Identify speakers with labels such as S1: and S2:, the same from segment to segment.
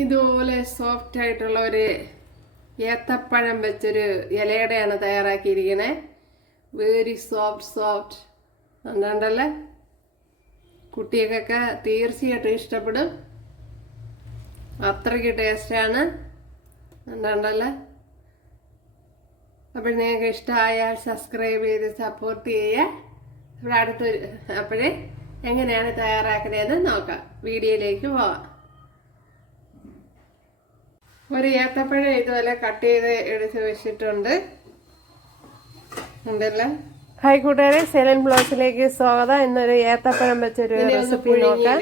S1: ഇതുപോലെ സോഫ്റ്റ് ആയിട്ടുള്ള ഒരു ഏത്തപ്പഴം വെച്ചൊരു ഇലയുടെയാണ് തയ്യാറാക്കിയിരിക്കുന്നത് വെരി സോഫ്റ്റ് സോഫ്റ്റ് എന്താണ്ടല്ലേ കുട്ടികൾക്കൊക്കെ തീർച്ചയായിട്ടും ഇഷ്ടപ്പെടും. അത്രയ്ക്ക് ടേസ്റ്റാണ് എന്താണ്ടല്ലേ അപ്പോൾ നിങ്ങൾക്ക് ഇഷ്ടമായാൽ സബ്സ്ക്രൈബ് ചെയ്ത് സപ്പോർട്ട് ചെയ്യുക ഇവിടെ അടുത്തൊരു അപ്പോഴേ എങ്ങനെയാണ് തയ്യാറാക്കുന്നതെന്ന് നോക്കാം. വീഡിയോയിലേക്ക് പോവാം. ഒരു ഏത്തപ്പഴം ഇതുപോലെ കട്ട് ചെയ്ത് എടുത്ത് വെച്ചിട്ടുണ്ട്. ഉണ്ടല്ലോ. ഹായ് കൂട്ടുകാരെ സെലൻ ബ്ലോസിലേക്ക് സ്വാഗതം. ഇന്നൊരു ഏത്തപ്പഴം വെച്ചൊരു റെസിപ്പി നോക്കാം.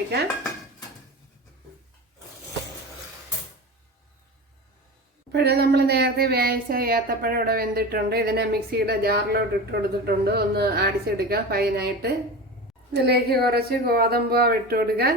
S1: ഇപ്പോഴും നമ്മൾ നേരത്തെ വേവിച്ച ഏത്തപ്പഴം ഇവിടെ വെന്തിട്ടുണ്ട്. ഇതിനെ മിക്സിയുടെ ജാറിലോട്ട് ഇട്ട് കൊടുത്തിട്ടുണ്ട്. ഒന്ന് അടിച്ചെടുക്കാം ഫൈനായിട്ട്. ഇതിലേക്ക് കുറച്ച് ഗോതമ്പ് ഇട്ട് കൊടുക്കാൻ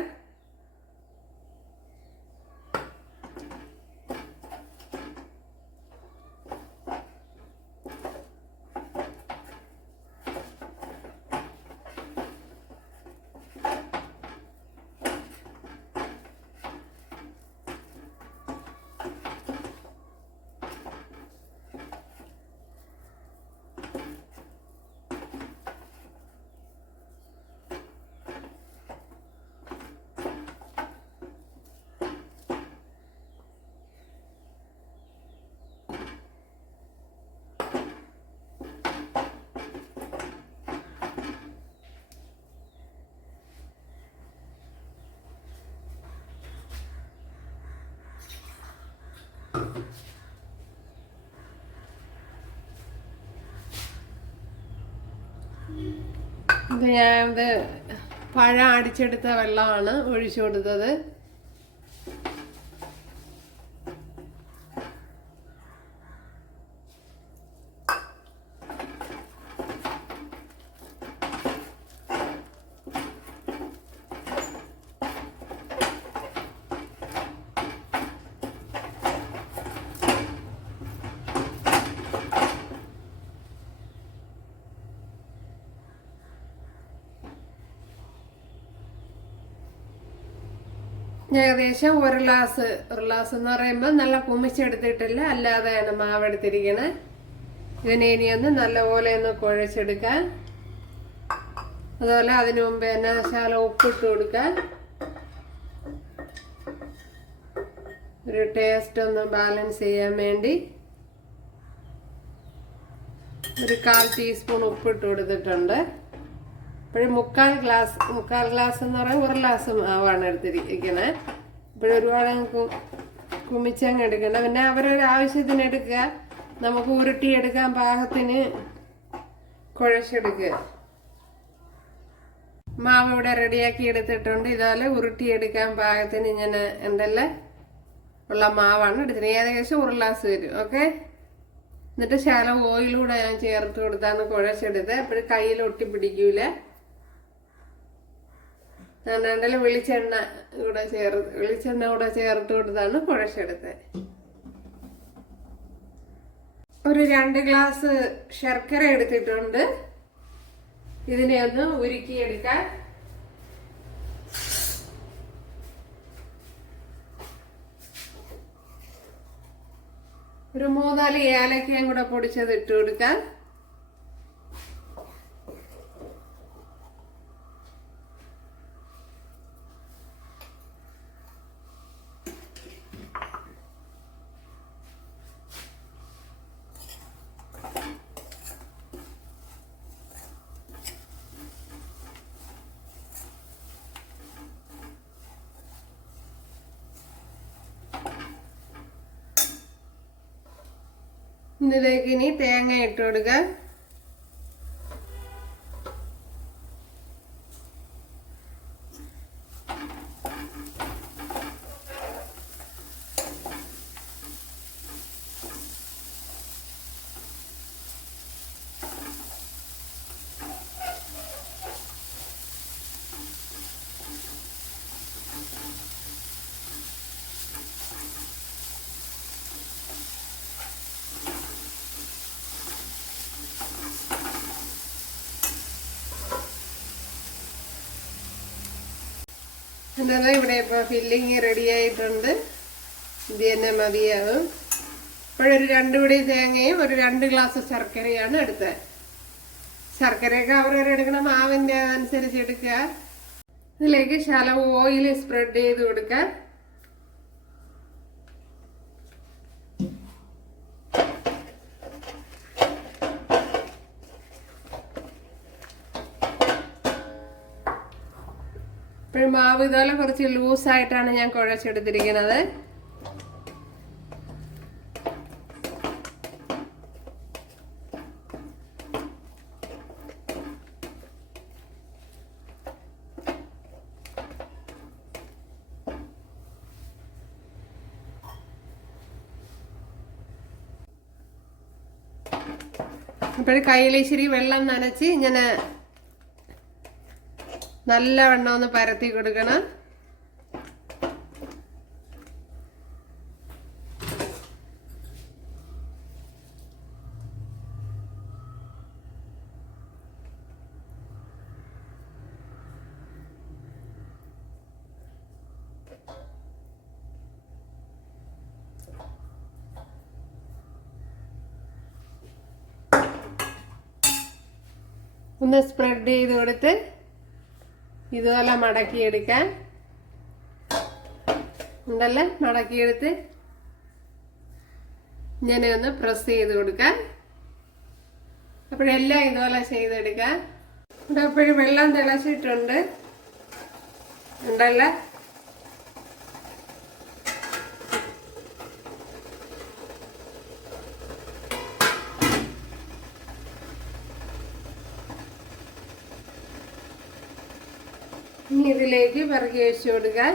S1: ഇത് ഞാൻ ഇത് പഴം അടിച്ചെടുത്ത വെള്ളമാണ് ഒഴിച്ചു കൊടുത്തത്. ഏകദേശം ഒരു ഗ്ലാസ് ഒരു ഗ്ലാസ് എന്ന് പറയുമ്പോൾ നല്ല കുമിച്ചെടുത്തിട്ടില്ല അല്ലാതെയാണ് മാവെടുത്തിരിക്കണേ ഇതിനെ ഇനി ഒന്ന് നല്ലപോലെ ഒന്ന് കുഴച്ചെടുക്കാൻ അതുപോലെ അതിനു മുമ്പ് തന്നെ ശാല ഉപ്പിട്ട് കൊടുക്കാൻ ഒരു ടേസ്റ്റ് ഒന്ന് ബാലൻസ് ചെയ്യാൻ വേണ്ടി. ഒരു കാൽ ടീസ്പൂൺ ഉപ്പിട്ട് കൊടുത്തിട്ടുണ്ട്. ഇപ്പോഴും മുക്കാൽ ഗ്ലാസ് മുക്കാൽ ഗ്ലാസ് എന്ന് പറയുമ്പോൾ ഒരു ഗ്ലാസ് മാവാണ് എടുത്തിരിക്കുന്നത് ഇപ്പോഴും ഒരുപാട് കുമിച്ചങ്ങ് എടുക്കണം പിന്നെ അവരൊരു ആവശ്യത്തിന് എടുക്കുക. നമുക്ക് ഉരുട്ടി എടുക്കാൻ പാകത്തിന് കുഴച്ചെടുക്കുക. മാവ് ഇവിടെ റെഡിയാക്കി എടുത്തിട്ടുണ്ട്. ഇതുപോലെ ഉരുട്ടിയെടുക്കാൻ പാകത്തിന് ഇങ്ങനെ എന്തെല്ലാം ഉള്ള മാവാണ് എടുത്തിരുന്നത് ഏകദേശം ഗ്ലാസ് വരും. ഓക്കെ? എന്നിട്ട് ശകലം ഓയിലൂടെ ഞാൻ ചേർത്ത് കൊടുത്താണ് കുഴച്ചെടുത്ത്. അപ്പോഴും കയ്യിൽ ഒട്ടിപ്പിടിക്കൂല. രണ്ടെണ്ണം വെളിച്ചെണ്ണ കൂടെ ചേർ വെളിച്ചെണ്ണ കൂടെ ചേർത്ത് കൊടുത്താണ് കുഴച്ചെടുത്തത്. ഒരു രണ്ട് ഗ്ലാസ് ശർക്കര എടുത്തിട്ടുണ്ട്. ഇതിനെ ഒന്ന് ഉരുക്കിയെടുക്കാൻ ഒരു മൂന്നാൽ ഏലക്കയും കൂടെ പൊടിച്ചത് ഇട്ട് കൊടുക്കാൻ ഇതിലേക്ക് ഇനി തേങ്ങ ഇട്ട് കൊടുക്കുക. എന്താ ഇവിടെ ഇപ്പോൾ ഫില്ലിങ് റെഡി ആയിട്ടുണ്ട്. ഇത് തന്നെ മതിയാവും ഇപ്പോഴൊരു രണ്ട് പിടി തേങ്ങയും ഒരു രണ്ട് ഗ്ലാസ് ശർക്കരയാണ് എടുത്തത്. ശർക്കരയൊക്കെ അവരവർ എടുക്കണം മാവിന്റെ അനുസരിച്ച് എടുക്കുക. ഇതിലേക്ക് ശലവ് ഓയിൽ സ്പ്രെഡ് ചെയ്ത് കൊടുക്കുക. ഇപ്പോഴും മാവ് ഇതുപോലെ കുറച്ച് ലൂസായിട്ടാണ് ഞാൻ കുഴച്ചെടുത്തിരിക്കുന്നത് അപ്പോഴും കയ്യിൽ ഇച്ചിരി വെള്ളം നനച്ച് ഇങ്ങനെ നല്ലവണ്ണം ഒന്ന് പരത്തി കൊടുക്കണം. ഒന്ന് സ്പ്രെഡ് ചെയ്ത് കൊടുത്ത് ഇതുപോലെ മടക്കിയെടുക്കാൻ ഉണ്ടല്ലേ? മടക്കിയെടുത്ത് ഇങ്ങനെ ഒന്ന് പ്രസ് ചെയ്ത് കൊടുക്കാൻ. അപ്പോഴെല്ലാം ഇതുപോലെ ചെയ്തെടുക്കാം ഇവിടെ അപ്പോഴും വെള്ളം തിളച്ചിട്ടുണ്ട്. ഉണ്ടല്ലേ? ഇനി ഇതിലേക്ക് പിറകി വെച്ച് കൊടുക്കാൻ.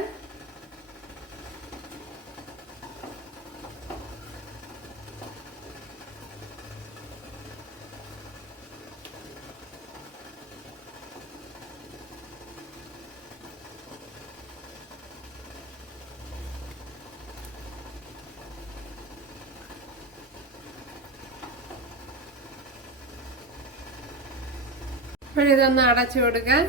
S1: ഇപ്പോഴിതൊന്ന് അടച്ചു കൊടുക്കാൻ.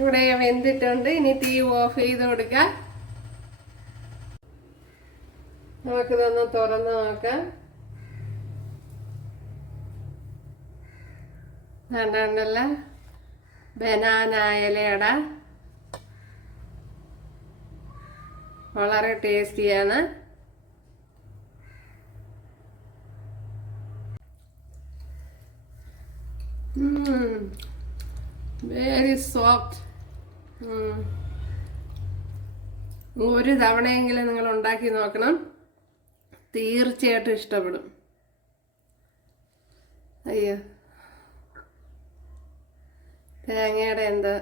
S1: ഇവിടെ വെന്തിട്ടുണ്ട്. ഇനി തീ ഓഫ് ചെയ്ത് കൊടുക്കാം. നമുക്കിതൊന്ന് തുറന്ന് നോക്കാം. കണ്ടല്ല ബനാന വളരെ ടേസ്റ്റിയാണ്. വെരി സോഫ്റ്റ് ഒരു തവണയെങ്കിലും നിങ്ങൾ ഉണ്ടാക്കി നോക്കണം. തീർച്ചയായിട്ടും ഇഷ്ടപ്പെടും. അയ്യോ. തേങ്ങയുടെ എന്താ?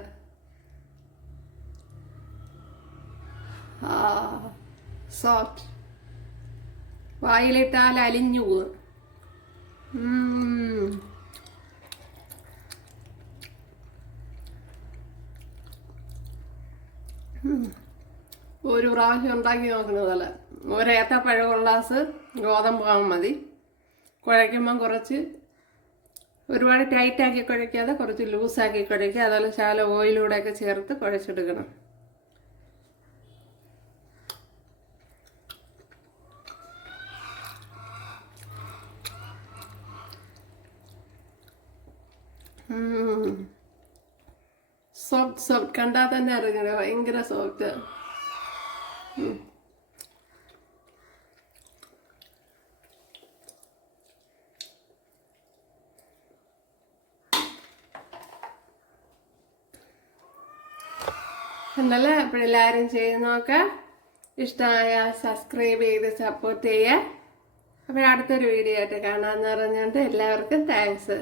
S1: സോഫ്റ്റ്. വായിലിട്ടാൽ അലിഞ്ഞു പോകും ഒരു പ്രാവശ്യം ഉണ്ടാക്കി നോക്കുന്നതല്ല ഒരേത്തപ്പഴ കൊള്ളാസ് ഒരു ഗ്ലാസ് ഗോതമ്പ് മാവ് മതി. കുഴയ്ക്കുമ്പം കുറച്ച് ഒരുപാട് ടൈറ്റാക്കി കുഴയ്ക്കാതെ കുറച്ച് ലൂസാക്കി കുഴയ്ക്കുക. അതുപോലെ ശാല ഓയിലൂടെയൊക്കെ ചേർത്ത് കുഴച്ചെടുക്കണം. സോഫ്റ്റ് സോഫ്റ്റ് കണ്ടാൽ തന്നെ അറിഞ്ഞില്ല ഭയങ്കര സോഫ്റ്റ് എന്നല്ല അപ്പോഴെല്ലാവരും ചെയ്ത് നോക്കാം ഇഷ്ടമായ സബ്സ്ക്രൈബ് ചെയ്ത് സപ്പോർട്ട് ചെയ്യുക അപ്പോൾ അടുത്തൊരു വീഡിയോ ആയിട്ട് കാണാമെന്ന് പറഞ്ഞുകൊണ്ട് എല്ലാവർക്കും താങ്ക്സ്